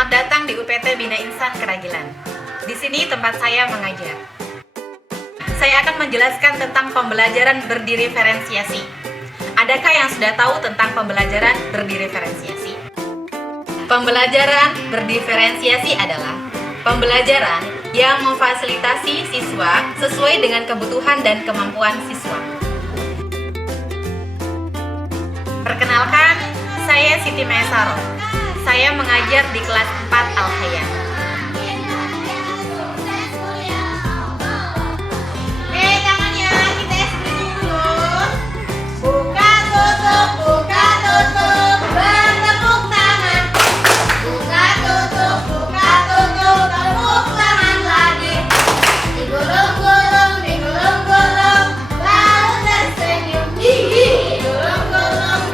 Selamat datang di UPT Bina Insan Keragilan. Di sini tempat saya mengajar. Saya akan menjelaskan tentang pembelajaran berdiferensiasi. Adakah yang sudah tahu tentang pembelajaran berdiferensiasi? Pembelajaran berdiferensiasi adalah pembelajaran yang memfasilitasi siswa sesuai dengan kebutuhan dan kemampuan siswa. Perkenalkan, saya Siti Maesaro. Saya mengajar di kelas 4 Al-Hayat. Tangannya kita espresi dulu. Buka tutup, bertepuk tangan. Buka tutup, tepuk tangan lagi. Digulung-gulung, lalu tersenyum. Digulung-gulung,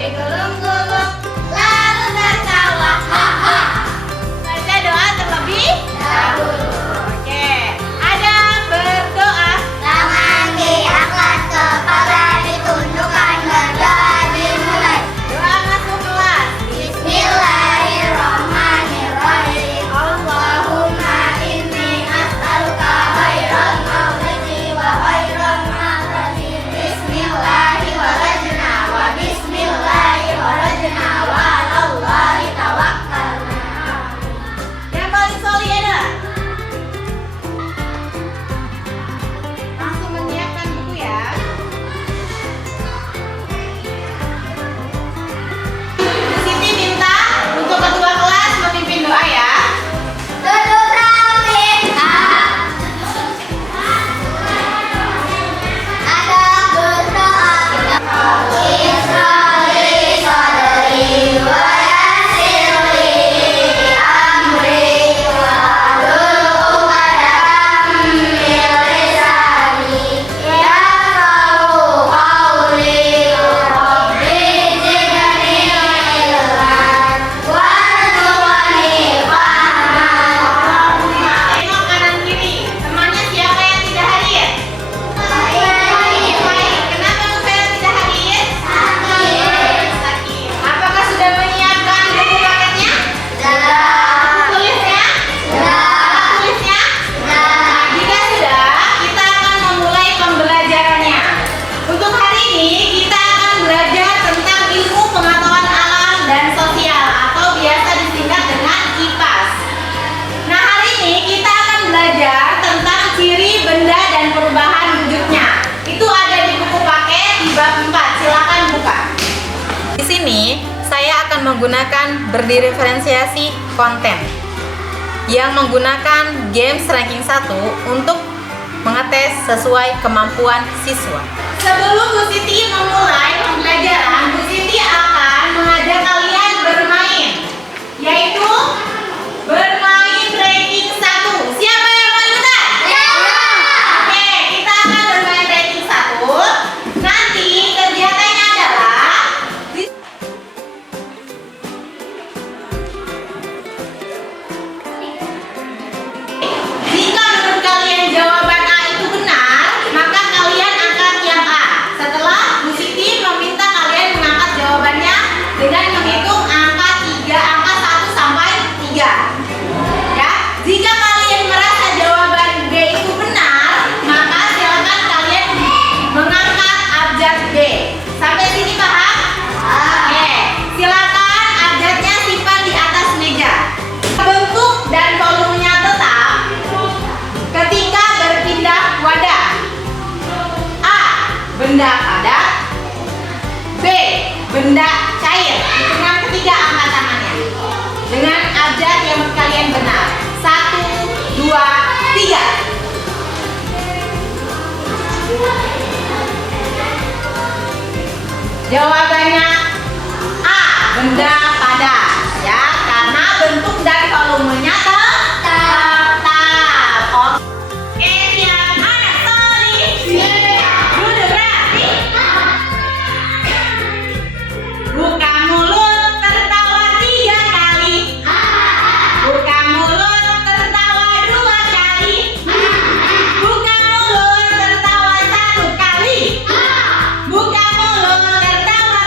lalu tertawa. Baca doa terlebih dahulu. Oke, ada berdoa. Tangan diangkat, kepala ditundukkan, berdoa dimulai. Doa masuk kelas. Bismillahirrahmanirrahim. Allahumma inni as'aluka khairal maulidi wa khairal ma'radi. Bismillahi walajna wa bismillahi walajna wa alallahi tawakkalna. Yang paling solid ada. Langsung menyiapkan buku ya. Bu Siti minta untuk ketua kelas memimpin doa ya. Duduk rapi. Ada berdoa. Israeli sadari wa yassirli amri wahlul 'uqdatam min lisani yafqahu qawli. Rabbi zidni ilman warzuqni fahman. Tengok kanan kiri. Temannya siapa yang tidak hadir? Baik. Kenapa Nufela tidak hadir? Sakit. Apakah sudah menyiapkan buku paketnya? Tulisnya? Tulisnya? Nah, jika sudah, kita akan memulai pembelajarannya. Untuk hari ini, kita akan belajar tentang ilmu pengetahuan alam dan sosial atau biasa disingkat dengan IPAS. Nah, hari ini kita akan belajar tentang ciri benda dan perubahan wujudnya. Itu ada di buku paket di bab 4. Silakan buka. Di sini saya akan menggunakan berdiferensiasi konten yang menggunakan games ranking 1 untuk mengetes sesuai kemampuan siswa. Sebelum Bu Siti memulai pembelajaran, Bu Siti akan mengajak kalian bermain, yaitu bermain ranking 1. Siapa yang mau ikutan? Oke, kita akan bermain ranking 1. Nanti kegiatannya adalah jika menurut kalian jawaban A itu benar, maka kalian angkat yang A. Setelah Bu Siti meminta kalian mengangkat jawabannya dengan menghitung angka 3, angka 1 sampai 3. Ya, jika kalian merasa jawaban B itu benar, maka silakan kalian mengangkat abjad B. Sampai sini paham? Oke, silakan abjadnya simpan di atas meja. Bentuk dan volumenya tetap ketika berpindah wadah. A. Benda padat. B. Benda cair. Dengan ketiga angkat tangannya dengan abjad yang kalian benar. 1, 2, 3. Jawabannya A. Benda padat, ya, karena bentuk dan volumenya tetap. Oke, yang mana solid? Duduk rapi. Buka mulut, tertawa 3 kali. Buka mulut, tertawa 2 kali. Buka mulut, tertawa 1 kali. Buka mulut, tertawa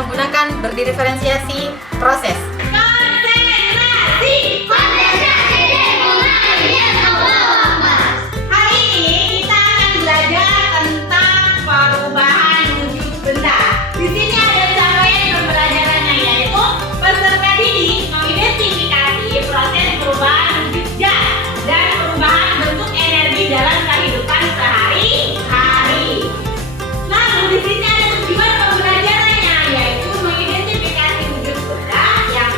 menggunakan berdiferensiasi proses. Konsentrasi. Konsentrasi dimulai kelompok. Hari ini kita akan belajar tentang perubahan wujud benda. Di sini ada capaian pembelajarannya, yaitu peserta didik mengidentifikasi proses perubahan wujud zat dan perubahan bentuk energi dalam kehidupan sehari-hari. Lalu di sini ada tujuan pembelajarannya, yaitu mengidentifikasi wujud benda yang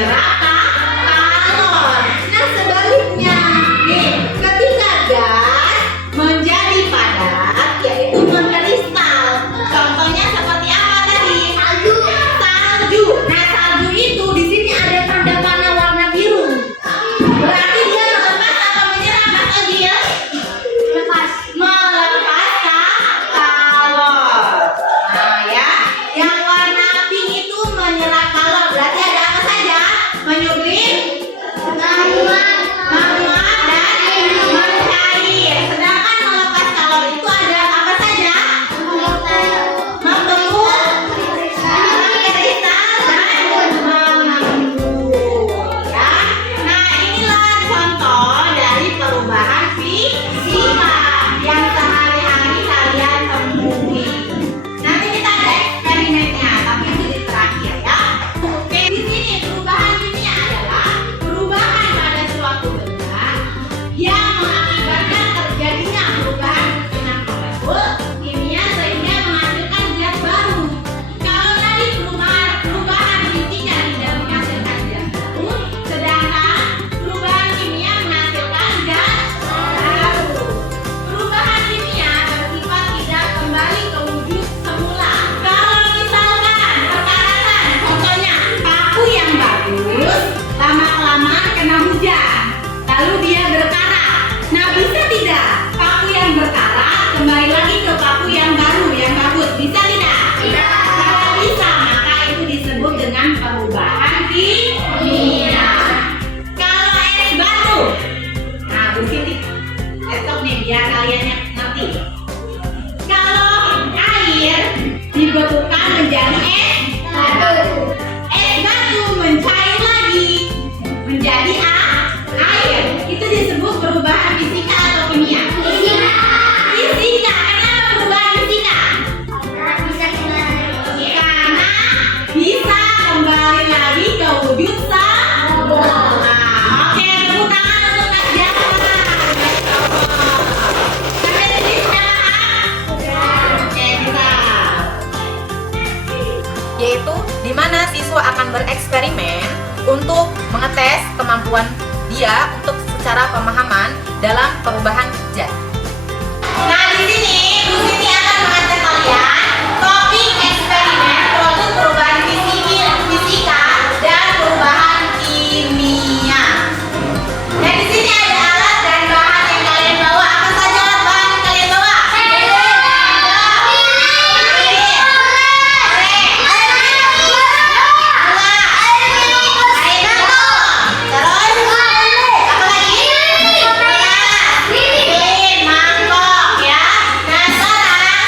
menyerap kalor. Nah, sebaliknya, nih, ketika gas menjadi padat, yaitu mengkristal. Contohnya seperti apa tadi? Salju. Salju. Nah, salju itu di sini ada tanda panah warna biru. Berarti dia melepas atau menyerap Mas Agil? Lepas. Melepas kalor. Nah, ya, yang warna pink itu menyerap kalor. Berarti ada apa saja? Menyublim, menguap, dan mencair. Sedangkan melepas kalor itu ada apa saja? Membeku, mengkristal, dan mengembun. Ya. Nah, inilah contoh dari perubahan fisika yang sehari-hari kalian temui. Nanti kita ada eksperimennya, tapi itu di terakhir ya. Oke, di sini perubahan kimia adalah perubahan pada suatu benda yang mengakibatkan terjadinya perubahan susunan molekul kimia sehingga menghasilkan zat baru. Kalau tadi perubahan fisika tidak menghasilkan zat baru, sedangkan perubahan kimia menghasilkan zat baru. Perubahan kimia bersifat tidak kembali ke wujud semula. Kalau misalkan perkaratan, contohnya paku yang bagus lama-kelamaan kena hujan, lalu dia berkarat. Nah, bisa tidak paku yang berkarat kembali lagi ke paku yang baru, yang bagus? Bisa tidak? Tidak. Kalau bisa, maka itu disebut dengan perubahan kimia. Kalau es batu, nah Bu Siti, esok nih biar kalian ngerti. Kalau air dibekukan menjadi es batu mencair lagi menjadi air. Itu disebut perubahan fisika atau kimia? Fisika. Kenapa perubahan fisika? Karena bisa kembali lagi ke wujud semula. Oke, tepuk tangan untuk Kak Jaka. Sampai di sini sudah paham? Oke, bisa. Yaitu di mana siswa akan bereksperimen untuk mengetes kemampuan dia untuk secara pemahaman dalam perubahan zat. Nah, di sini Bu Siti akan mengajak kalian topik eksperimen produk perubahan fisika dan perubahan kimia. Nah, di sini ada alat dan bahan yang kalian bawa. Apa saja alat bahan yang kalian bawa? Mangkok ya. Nah, sekarang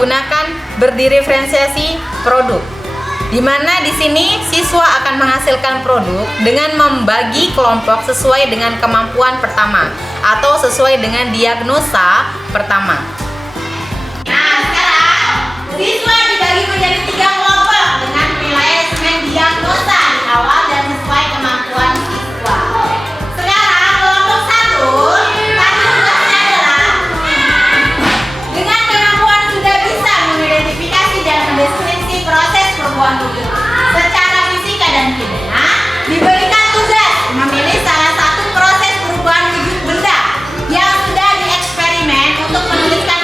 menggunakan berdiferensiasi produk. Di mana di sini siswa akan menghasilkan produk dengan membagi kelompok sesuai dengan kemampuan pertama atau sesuai dengan diagnosa pertama. Nah, sekarang siswa dibagi menjadi 3 kelompok dengan penilaian asesmen diagnosa di awal dan sesuai kemampuan siswa. Sekarang kelompok 1, tadi tugasnya adalah dengan kemampuan sudah bisa mengidentifikasi dan mendeskripsi proses perubahan wujud secara fisika dan kimia, diberikan tugas memilih salah satu proses perubahan wujud benda yang sudah dieksperimen untuk menuliskan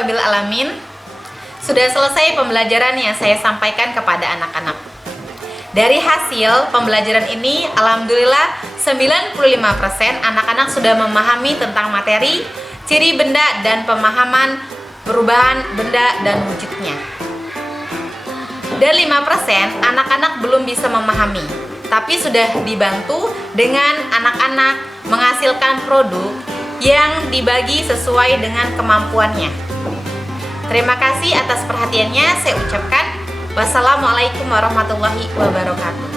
Alhamdulillahirabbil alamin. Sudah selesai pembelajaran yang saya sampaikan kepada anak-anak. Dari hasil pembelajaran ini, alhamdulillah 95% anak-anak sudah memahami tentang materi, ciri benda dan pemahaman perubahan benda dan wujudnya. Dan 5% anak-anak belum bisa memahami, tapi sudah dibantu dengan anak-anak menghasilkan produk yang dibagi sesuai dengan kemampuannya. Terima kasih atas perhatiannya saya ucapkan. Wassalamualaikum warahmatullahi wabarakatuh.